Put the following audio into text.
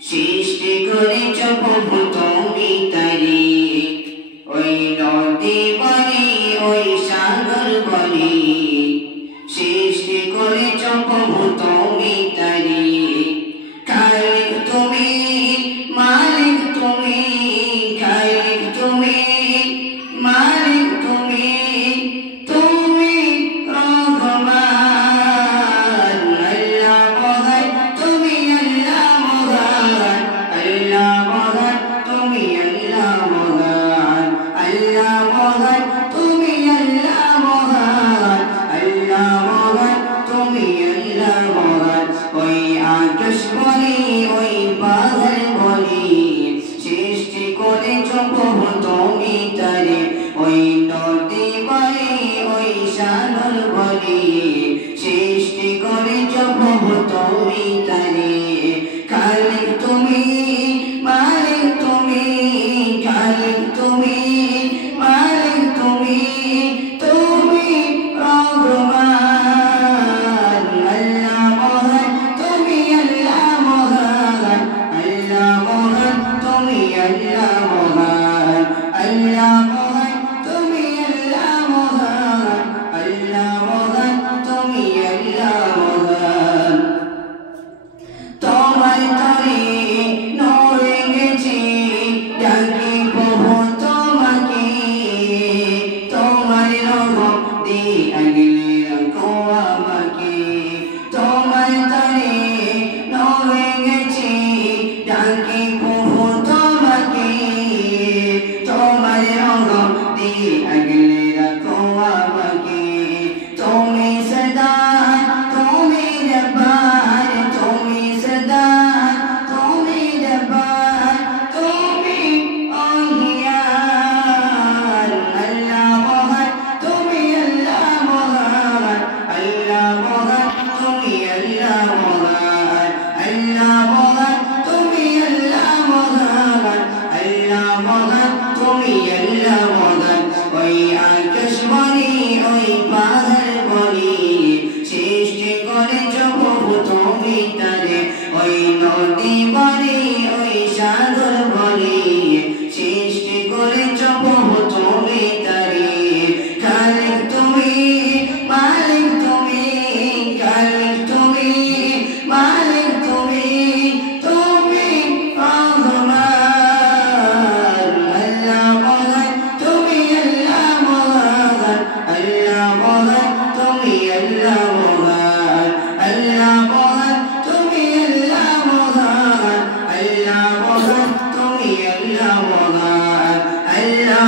সৃষ্টি করেছ প্রভু তুমি তারি ওই নদী বলি ওই সাগর বলি সৃষ্টি করেছ প্রভু তুমি তারি খালিক তুমি মালিক তুমি খালিক তুমি মালিক তুমি তুমি রহমান আল্লাহ মহান তুমি আল্লাহ মহান আল্লাহ মহান তুমি আল্লাহ মহান আল্লাহ মহান তুমি আল্লাহ মহান আল্লাহ মহান তুমি আল্লাহ মহান ওই আকাশ বলি ওই পাহাড় বলি সৃষ্টি করেছ প্রভু তুমি তারে ওই নদী বলি ওই সাগর বলি সৃষ্টি করেছ প্রভু তুমি তারে খালিক তুমি মালিক তুমি খালিক তুমি মালিক তুমি তুমি রহমান আল্লাহ মহান তুমি আল্লাহ মহান আল্লাহ মহান তুমি আল্লাহ মহান আল্লাহ মহান তুমি আল্লাহ মহান আল্লাহ মহান তুমি আল্লাহ মহান তোমার তরে নড়ে গেছি ডাকি প্রভু তোমাকে তোমার রহম দিয়ে আগলে রাখো আমাকে তোমার তরে নড়ে গেছি ডাকি প্রভু তোমাকে তোমার রহম দিয়ে আগলে রাখো আমাকে তুমি সদা তুমি রব্বান তুমি সদা তুমি রব্বান তুমি অহিয়ান আল্লাহ মহান তুমি আল্লাহ মহান আল্লাহ মহান তুমি আল্লাহ মহান আল্লাহ মহান তুমি আল্লাহ মহান আল্লাহ মহান তুমি আল্লাহ মহান ওই আকাশ বলি ওই পাহাড় বলি সৃষ্টি করেছ প্রভু তুমি তারে ওই নদী বলি ওই সাগর বলি সৃষ্টি করেছ প্রভু তুমি তারে খালিক তুমি মালিক তুমি খালিক তুমি মালিক তুমি তুমি রহমান আল্লাহ মহান তুমি আল্লাহ মহান আল্লাহ মহান তুমি আল্লাহ মহান আল্লাহ মহান তুমি আল্লাহ মহান আল্লাহ মহান তুমি আল্লাহ মহান আল্লাহ